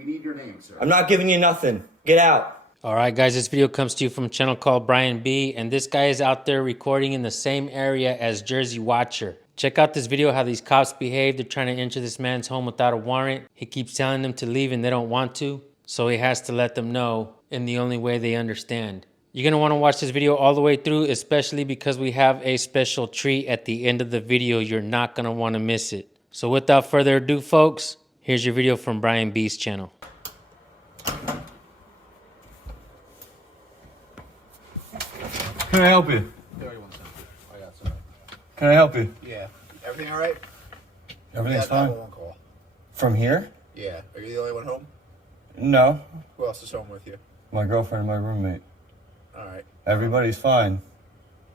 We need your name, sir. I'm not giving you nothing. Get out. All right, guys, this video comes to you from a channel called Brian B. And this guy is out there recording in the same area as Jersey Watcher. Check out this video how these cops behave. They're trying to enter this man's home without a warrant. He keeps telling them to leave and they don't want to. So he has to let them know in the only way they understand. You're going to want to watch this video all the way through, especially because we have a special treat at the end of the video. You're not going to want to miss it. So without further ado, folks, here's your video from Brian B's channel. Can I help you? Can I help you? Yeah. Everything all right? Everything's Yeah, fine. 911 call. From here? Yeah. Are you the only one home? No. Who else is home with you? My girlfriend and my roommate. All right. Everybody's fine.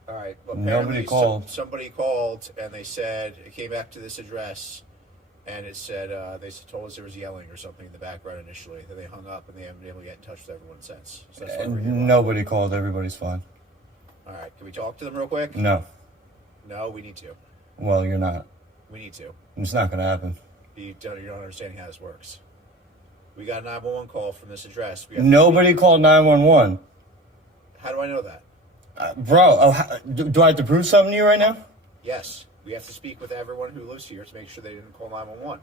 All right. Well, Nobody apparently called. Somebody called and they said it came back to this address, and it said they told us there was yelling or something in the background initially. Then they hung up and they haven't been able to get in touch with everyone since. So that's why we're here. Nobody called. Everybody's fine. All right. Can we talk to them real quick? No. No, we need to. Well, you're not. We need to. It's not going to happen. You're not understanding how this works. We got a 911 call from this address. Nobody called 911. How do I know that? Bro, do I have to prove something to you right now? Yes. We have to speak with everyone who lives here to make sure they didn't call 911.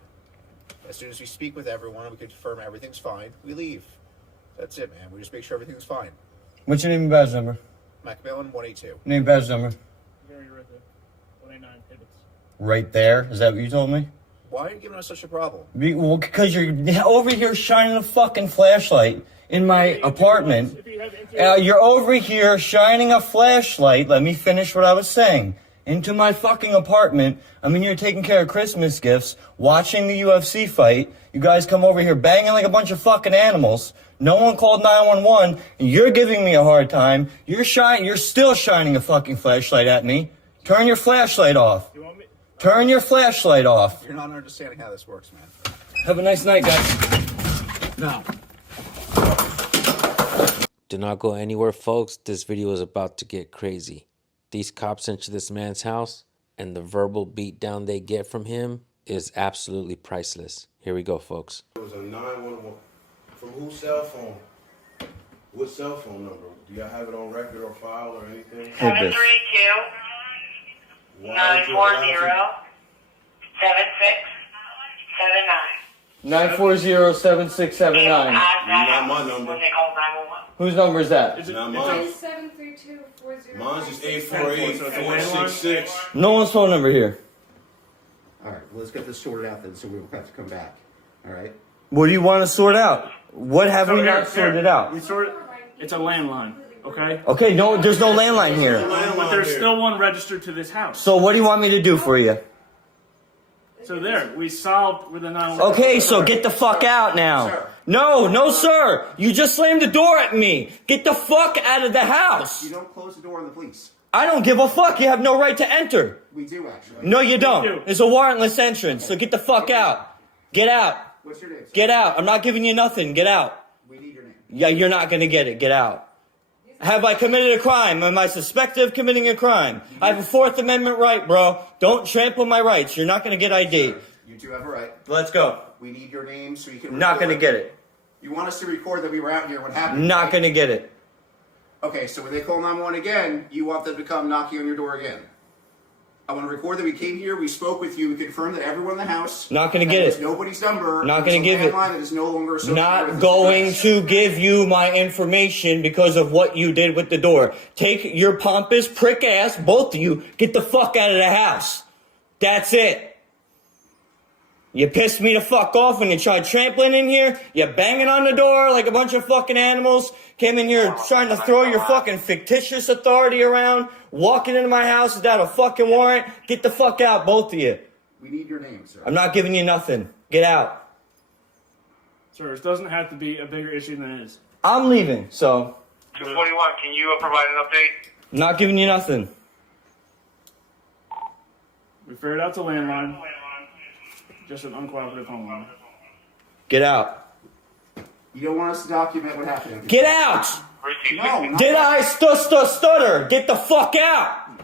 As soon as we speak with everyone and we confirm everything's fine, we leave. That's it, man. We just make sure everything's fine. What's your name and badge number? Macmillan 182. Name, badge number. Right there. 189 pivots. Right there. Is that what you told me? Why are you giving us such a problem? Well, because you're over here shining a fucking flashlight in my apartment. You're over here shining a flashlight. Let me finish what I was saying. Into my fucking apartment. I'm in here taking care of Christmas gifts, watching the UFC fight. You guys come over here banging like a bunch of fucking animals. No one called 911, and you're giving me a hard time. You're still shining a fucking flashlight at me. Turn your flashlight off. Turn your flashlight off. You're not understanding how this works, man. Have a nice night, guys. No. Do not go anywhere, folks. This video is about to get crazy. These cops enter this man's house, and the verbal beatdown they get from him is absolutely priceless. Here we go, folks. It was a 911. From whose cell phone? What cell phone number? Do y'all have it on record or file or anything? 732 940 7679. 940-7679. Not my number. Whose number is that? It's not mine. 732-40. Mine's just 848-466. No one's phone number here. All right. Well, let's get this sorted out then, so we don't have to come back. All right? What do you want to sort out? What have we not sorted out? We it's a landline, okay? Okay, no, there's no landline here. But there's still one registered to this house. So what do you want me to do for you? So there, we solved with the 911. Okay, so get the fuck out now. No, sir. You just slammed the door at me. Get the fuck out of the house. You don't close the door on the police. I don't give a fuck. You have no right to enter. We do, actually. No, you do. don't. It's a warrantless entrance, so get the fuck out. Get out. What's your name, sir? Get out. I'm not giving you nothing. Get out. We need your name. Yeah, you're not gonna get it. Get out. Have I committed a crime? Am I suspected of committing a crime? I have a Fourth Amendment right, bro. Don't trample my rights. You're not gonna get ID. You do have a right. Let's go. We need your name so you can Not gonna record. get it. You want us to record that we were out here, what happened? Not right? gonna get it. Okay, so when they call 911 again, you want them to come knocking on your door again. I want to record that we came here, we spoke with you, we confirmed that everyone in the house. Not gonna that get was it. Nobody's number. Not It's gonna a give it. landline that is no longer associated with Not this going address. to give you my information because of what you did with the door. Take your pompous prick ass, both of you, get the fuck out of the house. That's it. You pissed me the fuck off when you tried trampling in here. You banging on the door like a bunch of fucking animals. Came in here trying to throw your fucking fictitious authority around. Walking into my house without a fucking warrant. Get the fuck out, both of you. We need your name, sir. I'm not giving you nothing. Get out. Sir, it doesn't have to be a bigger issue than it is. I'm leaving, so 241, can you provide an update? I'm not giving you nothing. We figured out the landline. Just an uncooperative homeowner. Get out. You don't want us to document what happened. Get out! No, not Did I stutter? Get the fuck out!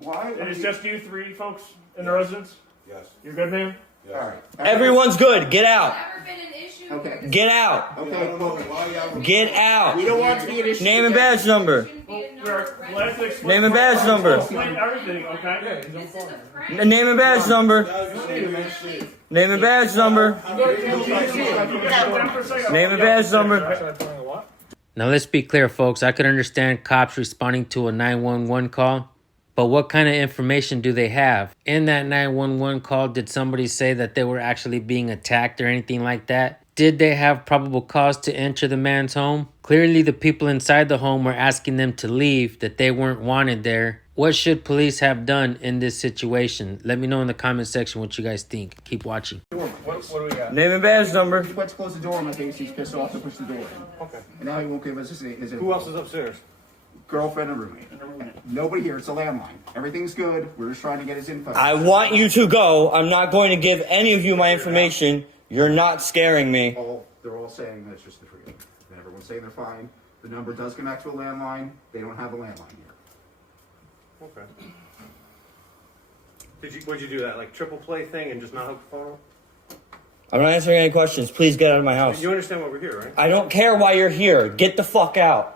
Why? And it's just you three folks in the residence? Yes. You're good, man? All right. Everyone's good. Get out. Never been an issue. Okay, Okay. Get out. Okay, I don't know why y'all. Get out. We don't want it to be an issue. Name and badge number. Shouldn't be a number We're of glad to explain. Name and badge number. Explain everything, okay? This is a prank. Name and badge number. Name and badge number. Name and badge number. Now, let's be clear, folks. I could understand cops responding to a 911 call, but what kind of information do they have? In that 911 call, did somebody say that they were actually being attacked or anything like that? Did they have probable cause to enter the man's home? Clearly, the people inside the home were asking them to leave, that they weren't wanted there. What should police have done in this situation? Let me know in the comment section what you guys think. Keep watching. What do we got? Name and badge number. He went to close the door in my face. He's pissed off to push the door in. Okay. And now he won't give us his Who else is upstairs? girlfriend and roommate. Nobody here. It's a landline. Everything's good. We're just trying to get his info. I want you to go. I'm not going to give any of you my information. You're not scaring me. They're all saying that it's just the three of them. And everyone's saying they're fine. The number does connect to a landline. They don't have a landline here. Okay. What'd you do that, like triple play thing and just not hook the phone up? I'm not answering any questions. Please get out of my house. You understand why we're here, right? I don't care why you're here. Get the fuck out.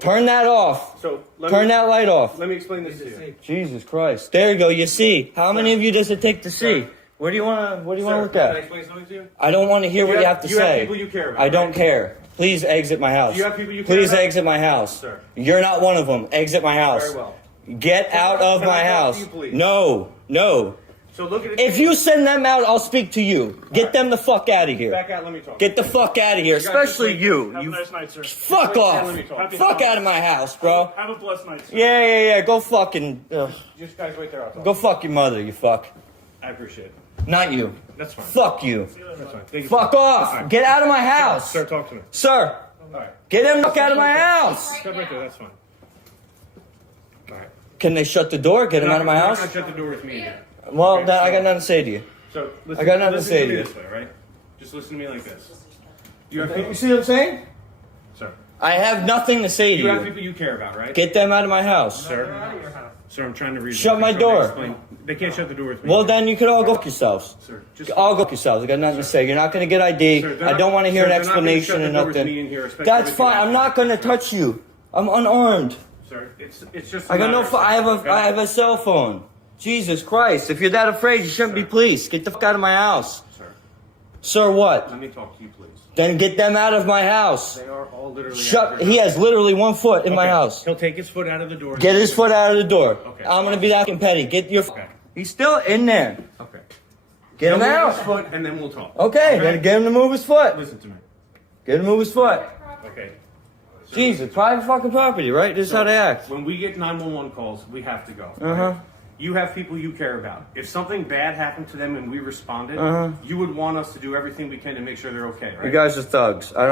Turn that off. So Turn that light off. Let me explain this to you. Jesus Christ. There you go. You see. How many of you does it take to see? What do you want to look Can I at? explain something to you? I don't want to hear what you have to You have say. people you care about, I don't right? care. Please exit my house. You have people you care Please about? exit my house. Sir. You're not one of them. Exit my house. Very well. Get out of Can I my talk to house. you, please? No. So look at it. If you send them out, I'll speak to you. Get them the fuck out of here. Back out, let me talk. Get the fuck out of here, guys especially just you. Have a You nice night, sir. fuck let me off. talk. Fuck out of my house, bro. Have a blessed night, sir. Yeah. Go fucking. Just guys wait there, I'll talk. Go fuck your mother, you fuck. I appreciate it. Not you. That's fine. Fuck you. That's fine. Thank you. Fuck off. Get out of my house. Sir, talk to me. Sir, All right. get him the fuck out of my house. Step right there, that's fine. All right. Can they shut the door? Get him out of my You're not house? gonna shut the door with me again. Well, Okay, then I so- got nothing to say to you. So listen, I got nothing to listen say me to you. this way, right? Just listen to me like this. You have You people, see what I'm saying? sir. I have nothing to say to You have you. people you care about, right? Get them out of my house. Sir, I'm trying to read. Shut my I'm trying to door. explain. They can't shut the door with me. Well, then you could all go fuck yourselves. Sir, just All go fuck yourselves. I got nothing to say. You're not going to get ID. Sir, they're I not- don't want to hear sir, an they're not gonna explanation shut or the door with nothing. me in here, especially That's everything fine. I'm not going to touch you. I'm unarmed. Sir, it's just. I got no. matter of I have a. okay? I have a cell phone. Jesus Christ! If you're that afraid, you shouldn't be police. Get the fuck out of my house. Sir, Sir, what? let me talk to you, please. Then get them out of my house. They are all literally. Shut. He has literally 1 foot in my Okay. house. He'll take his foot out of the door. Get his foot out of the door. Okay. I'm gonna be that fucking petty. Get your. Okay. He's still in there. Okay. Get him He'll move out. his foot, and then we'll talk. Okay, then get him to move his foot. Listen to me. Get him to move his foot. Okay. Jesus, private fucking property, right? This is how they act. When we get 911 calls, we have to go. Uh-huh. You have people you care about. If something bad happened to them and we responded, Uh-huh. you would want us to do everything we can to make sure they're okay, right? You guys are thugs. I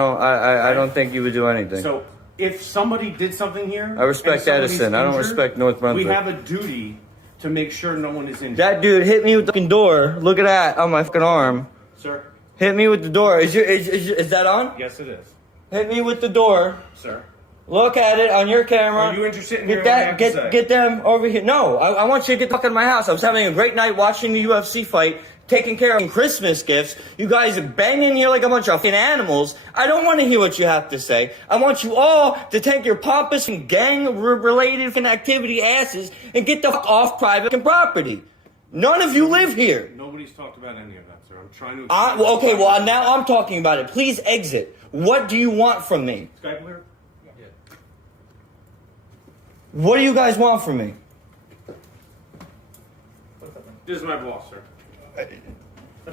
don't think you would do anything. So if somebody did something here, I respect and somebody's Edison. I don't injured, respect North Brunswick. We have a duty to make sure no one is injured. That dude hit me with the fucking door. Look at that on my fucking arm. Sir? Hit me with the door. Is that on? Yes, it is. Hit me with the door. Sir? Look at it on your camera. Are you interested in hearing Get what I that. have to say? Get them over here. No, I want you to get the fuck out of my house. I was having a great night watching the UFC fight, taking care of Christmas gifts. You guys are banging here like a bunch of fucking animals. I don't want to hear what you have to say. I want you all to take your pompous and gang-related activity asses and get the fuck off private property. None of you live here. Nobody's talked about any of that, sir. I'm trying to... Well, okay, well, now I'm talking about it. Please exit. What do you want from me? Skype clear? What do you guys want from me? This is my boss, sir.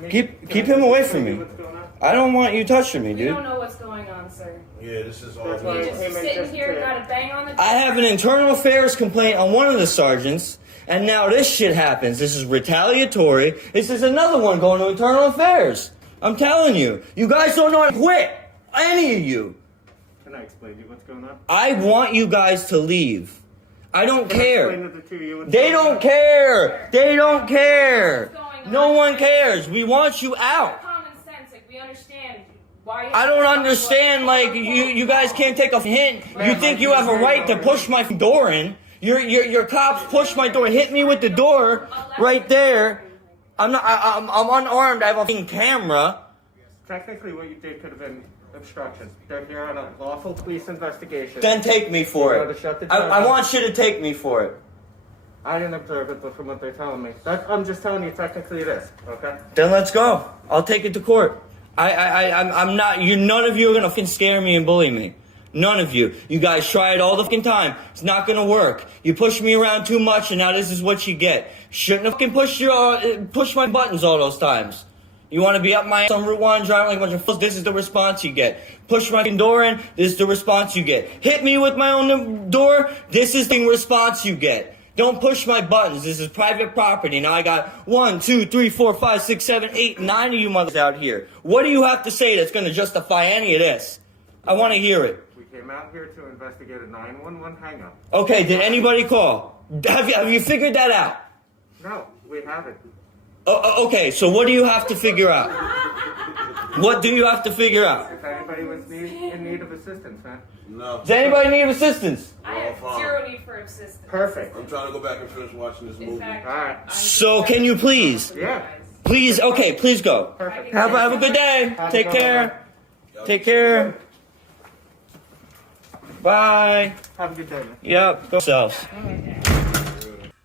Keep him away from me. What's going on? I don't want you touching me, We dude. don't know what's going on, sir. Yeah, this is all. You're just sitting here, gotta bang on the door. I have an internal affairs complaint on one of the sergeants, and now this shit happens. This is retaliatory. This is another one going to internal affairs. I'm telling you. You guys don't know how to quit. Any of you. Can I explain to you what's going on? I want you guys to leave. I don't care. Explain it to you what's They going on. don't care. They don't care. What's going on? No one cares. We want you Have out. common sense, like we understand why. I don't understand, like, you guys can't take a hint. You think you have a right to push my door in. Your cops pushed my door, hit me with the door right there. I'm unarmed, I have a fucking camera. Technically, what you did could have been obstruction. They're here on a lawful police investigation. Then take me for You it. gotta shut the I door. want you to take me for it. I didn't observe it, but from what they're telling me, I'm just telling you technically it is. Okay. Then let's go. I'll take it to court. I'm not. None of you are gonna fucking scare me and bully me. None of you. You guys try it all the fucking time. It's not gonna work. You push me around too much, and now this is what you get. Shouldn't have fucking push my buttons all those times. You want to be up my on Route 1 driving like a bunch of fools? This is the response you get. Push my fucking door in. This is the response you get. Hit me with my own door. This is the response you get. Don't push my buttons. This is private property. Now I got 1, 2, 3, 4, 5, 6, 7, 8, 9 of you mothers out here. What do you have to say that's going to justify any of this? I want to hear it. We came out here to investigate a 911 hang-up. Okay, did anybody call? Have you figured that out? No, we haven't. Okay, so what do you have to figure out? What do you have to figure out? If anybody was in need of assistance, man. No. Does anybody need assistance? I have fine. zero need for assistance. Perfect. I'm trying to go back and finish watching this In movie. fact, All right. I'm So can you please? Yeah. Please, okay, please go. Perfect. Have a good day. Take care. Take care. Bye. Have a good day, man. Yep, go yourselves.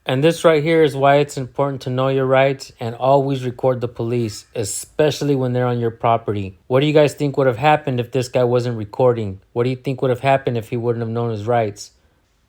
And this right here is why it's important to know your rights and always record the police, especially when they're on your property. What do you guys think would have happened if this guy wasn't recording? What do you think would have happened if he wouldn't have known his rights?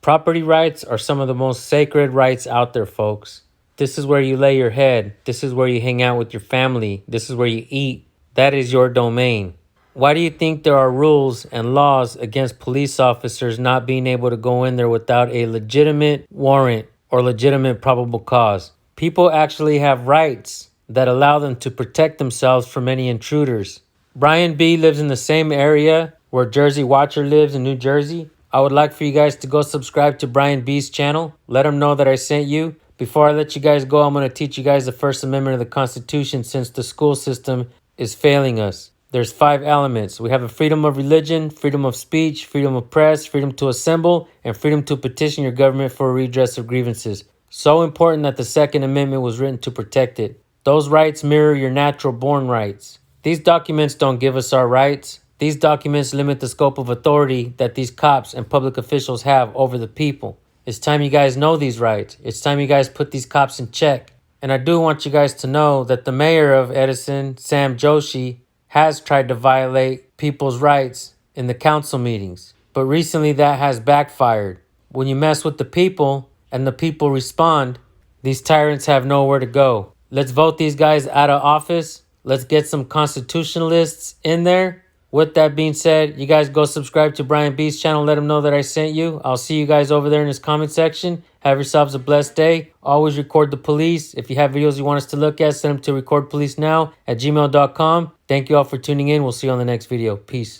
Property rights are some of the most sacred rights out there, folks. This is where you lay your head. This is where you hang out with your family. This is where you eat. That is your domain. Why do you think there are rules and laws against police officers not being able to go in there without a legitimate warrant or legitimate probable cause? People actually have rights that allow them to protect themselves from any intruders. Brian B lives in the same area where Jersey Watcher lives in New Jersey. I would like for you guys to go subscribe to Brian B's channel. Let him know that I sent you. Before I let you guys go, I'm going to teach you guys the First Amendment of the Constitution since the school system is failing us. There's 5 elements. We have a freedom of religion, freedom of speech, freedom of press, freedom to assemble, and freedom to petition your government for a redress of grievances. So important that the Second Amendment was written to protect it. Those rights mirror your natural born rights. These documents don't give us our rights. These documents limit the scope of authority that these cops and public officials have over the people. It's time you guys know these rights. It's time you guys put these cops in check. And I do want you guys to know that the mayor of Edison, Sam Joshi, has tried to violate people's rights in the council meetings. But recently that has backfired. When you mess with the people and the people respond, these tyrants have nowhere to go. Let's vote these guys out of office. Let's get some constitutionalists in there. With that being said, you guys go subscribe to Brian B's channel. Let him know that I sent you. I'll see you guys over there in his comment section. Have yourselves a blessed day. Always record the police. If you have videos you want us to look at, send them to recordpolicenow@gmail.com. Thank you all for tuning in. We'll see you on the next video. Peace.